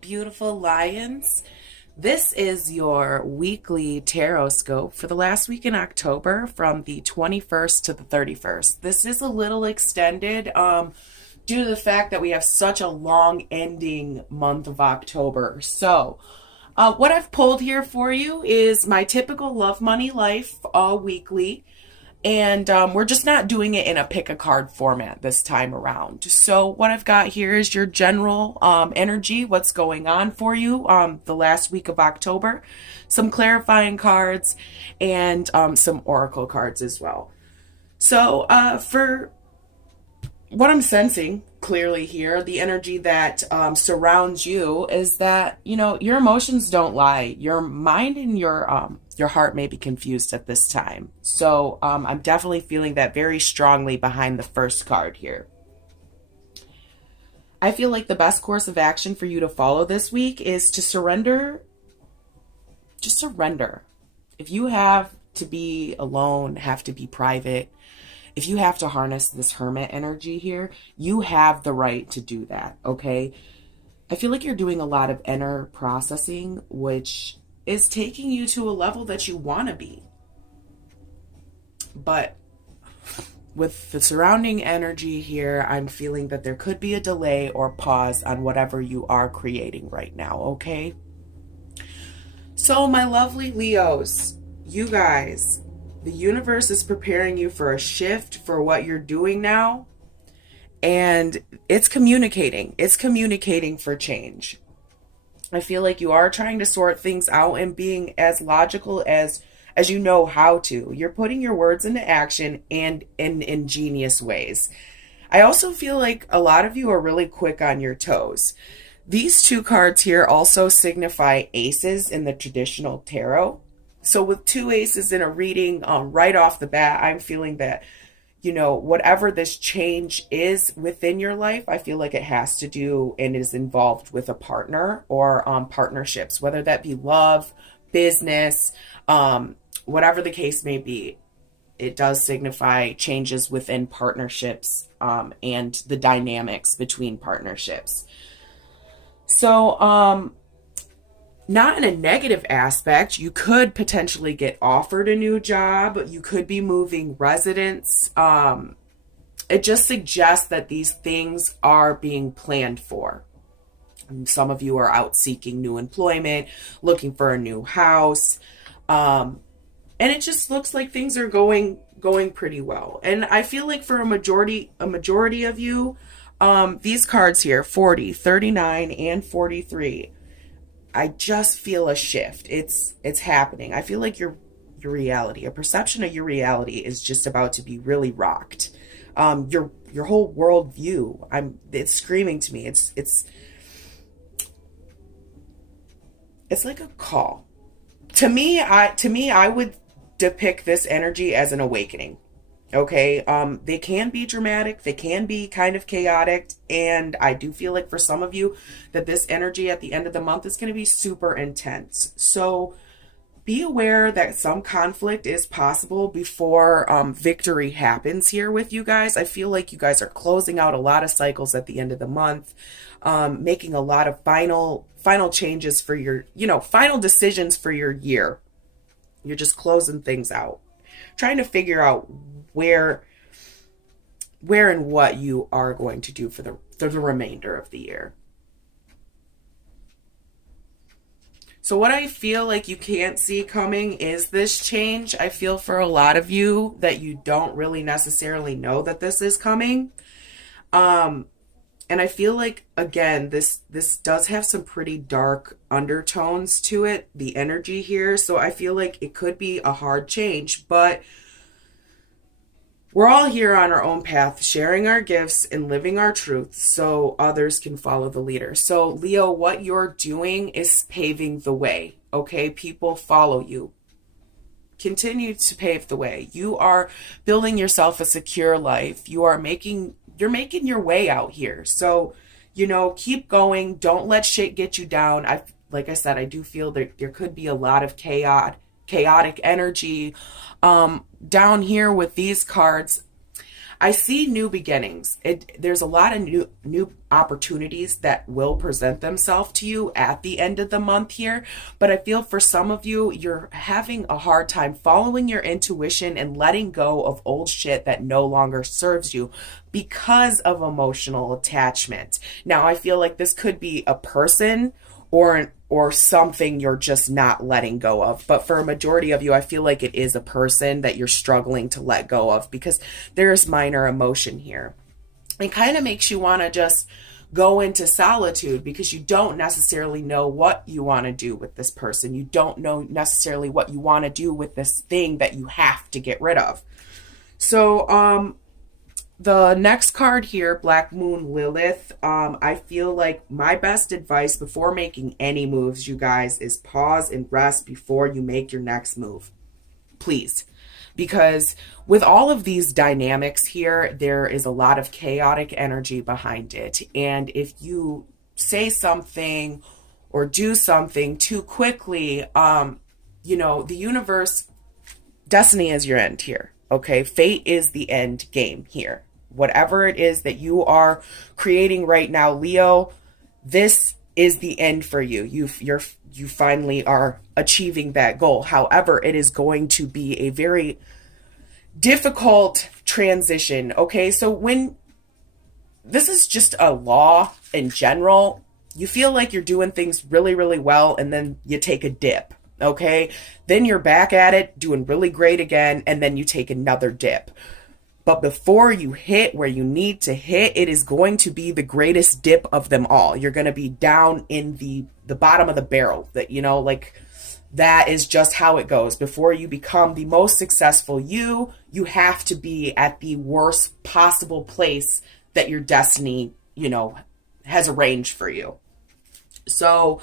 beautiful lions. This is your weekly tarot scope for the last week in October from the 21st to the 31st. This is a little extended due to the fact that we have such a long ending month of October. So, what I've pulled here for you is my typical love, money, life weekly. And we're just not doing it in a pick a card format this time around. So what I've got here is your general energy, what's going on for you the last week of October, some clarifying cards, and some oracle cards as well. So for what I'm sensing clearly here, the energy that surrounds you is that, your emotions don't lie. Your mind and your heart may be confused at this time. So I'm definitely feeling that very strongly behind the first card here. I feel like the best course of action for you to follow this week is to surrender. Just surrender. If you have to be alone, have to be private, if you have to harness this hermit energy here, you have the right to do that, okay? I feel like you're doing a lot of inner processing, which is taking you to a level that you want to be. But with the surrounding energy here, I'm feeling that there could be a delay or pause on whatever you are creating right now, okay? So my lovely Leos, you guys, the universe is preparing you for a shift for what you're doing now. And it's communicating. It's communicating for change. I feel like you are trying to sort things out and being as logical as you know how to. You're putting your words into action and in ingenious ways. I also feel like a lot of you are really quick on your toes. These two cards here also signify aces in the traditional tarot. So with two aces in a reading, right off the bat, I'm feeling that, whatever this change is within your life, I feel like it has to do and is involved with a partner or partnerships, whether that be love, business, whatever the case may be. It does signify changes within partnerships and the dynamics between partnerships. So, not in a negative aspect, you could potentially get offered a new job. You could be moving residence. It just suggests that these things are being planned for. And some of you are out seeking new employment, looking for a new house. And it just looks like things are going pretty well. And I feel like for a majority of you, these cards here, 40, 39, and 43, I just feel a shift. It's happening. I feel like your reality, a perception of your reality is just about to be really rocked. Your whole worldview, it's screaming to me. It's like a call. To me, I would depict this energy as an awakening. Okay, they can be dramatic, they can be kind of chaotic, and I do feel like for some of you that this energy at the end of the month is going to be super intense. So be aware that some conflict is possible before victory happens here with you guys. I feel like you guys are closing out a lot of cycles at the end of the month, making a lot of final changes for your, final decisions for your year. You're just closing things out, trying to figure out where and what you are going to do for the remainder of the year. So what I feel like you can't see coming is this change. I feel for a lot of you that you don't really necessarily know that this is coming. And I feel like, again, this does have some pretty dark undertones to it, the energy here. So I feel like it could be a hard change, but we're all here on our own path, sharing our gifts and living our truth so others can follow the leader. So, Leo, what you're doing is paving the way, okay? People follow you. Continue to pave the way. You are building yourself a secure life. You're making your way out here. So, keep going. Don't let shit get you down. Like I said, I do feel that there could be a lot of chaotic energy. Down here with these cards, I see new beginnings. There's a lot of new opportunities that will present themselves to you at the end of the month here, but I feel for some of you, you're having a hard time following your intuition and letting go of old shit that no longer serves you because of emotional attachment. Now, I feel like this could be a person or something you're just not letting go of. But for a majority of you, I feel like it is a person that you're struggling to let go of because there's minor emotion here. It kind of makes you want to just go into solitude because you don't necessarily know what you want to do with this person. You don't know necessarily what you want to do with this thing that you have to get rid of. So, the next card here, Black Moon Lilith, I feel like my best advice before making any moves, you guys, is pause and rest before you make your next move. Please. Because with all of these dynamics here, there is a lot of chaotic energy behind it. And if you say something or do something too quickly, the universe, destiny is your end here. Okay, fate is the end game here. Whatever it is that you are creating right now, Leo, this is the end for you. You finally are achieving that goal. However, it is going to be a very difficult transition. Okay, so when this is just a law in general, you feel like you're doing things really, really well, and then you take a dip. Okay, then you're back at it, doing really great again, and then you take another dip. But before you hit where you need to hit, it is going to be the greatest dip of them all. You're going to be down in the bottom of the barrel. That is just how it goes. Before you become the most successful you have to be at the worst possible place that your destiny, has arranged for you. So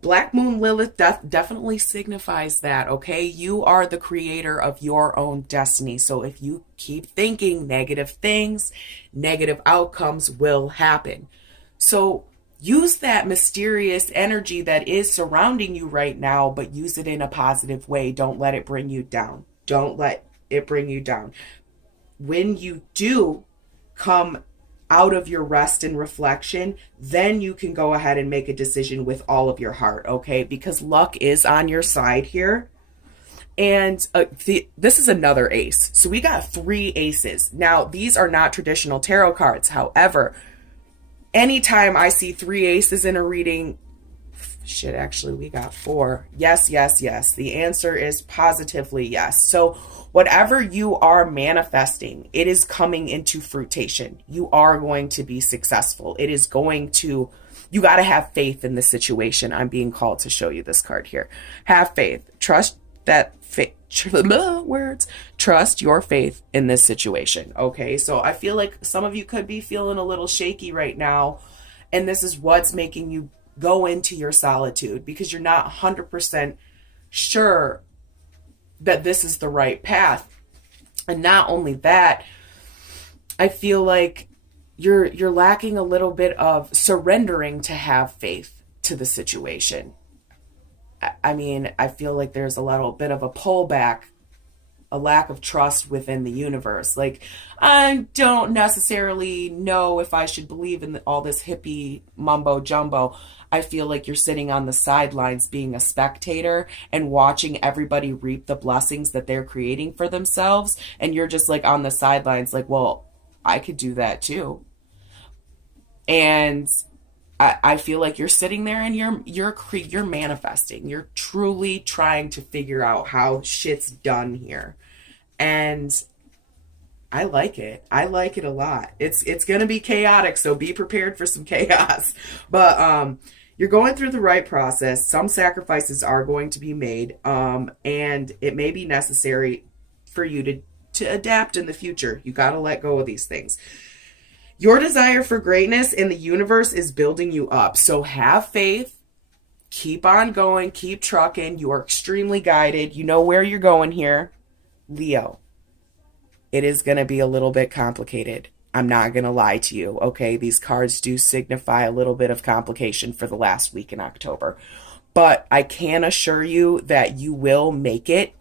Black Moon Lilith definitely signifies that, okay? You are the creator of your own destiny. So if you keep thinking negative things, negative outcomes will happen. So use that mysterious energy that is surrounding you right now, but use it in a positive way. Don't let it bring you down. Don't let it bring you down. When you do come out of your rest and reflection, then you can go ahead and make a decision with all of your heart, okay? Because luck is on your side here. And this is another ace. So we got 3 aces. Now, these are not traditional tarot cards. However, anytime I see 3 aces in a reading, actually, we got 4. Yes, yes, yes. The answer is positively yes. So whatever you are manifesting, it is coming into fruition. You are going to be successful. You got to have faith in this situation. I'm being called to show you this card here. Have faith. Trust your faith in this situation. Okay, so I feel like some of you could be feeling a little shaky right now, and this is what's making you go into your solitude because you're not 100% sure that this is the right path. And not only that, I feel like you're lacking a little bit of surrendering to have faith to the situation. I mean, I feel like there's a little bit of a pullback, a lack of trust within the universe. Like, I don't necessarily know if I should believe in all this hippie mumbo jumbo. I feel like you're sitting on the sidelines being a spectator and watching everybody reap the blessings that they're creating for themselves. And you're just like on the sidelines like, well, I could do that too. And I feel like you're sitting there and you're manifesting. You're truly trying to figure out how shit's done here. And I like it. I like it a lot. It's going to be chaotic, so be prepared for some chaos. But you're going through the right process. Some sacrifices are going to be made, and it may be necessary for you to adapt in the future. You got to let go of these things. Your desire for greatness in the universe is building you up. So have faith. Keep on going. Keep trucking. You are extremely guided. You know where you're going here. Leo, it is going to be a little bit complicated. I'm not going to lie to you, okay? These cards do signify a little bit of complication for the last week in October. But I can assure you that you will make it.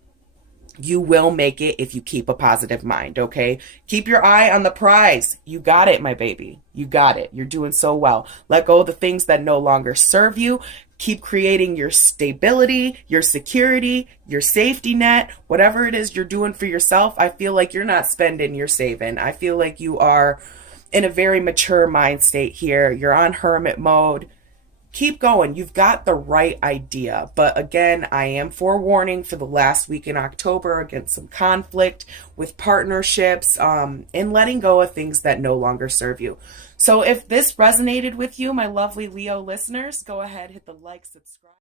You will make it if you keep a positive mind, okay? Keep your eye on the prize. You got it, my baby. You got it. You're doing so well. Let go of the things that no longer serve you. Keep creating your stability, your security, your safety net, whatever it is you're doing for yourself. I feel like you're not spending, you're saving. I feel like you are in a very mature mind state here. You're on hermit mode. Keep going. You've got the right idea. But again, I am forewarning for the last week in October against some conflict with partnerships, and letting go of things that no longer serve you. So if this resonated with you, my lovely Leo listeners, go ahead, hit the like, subscribe.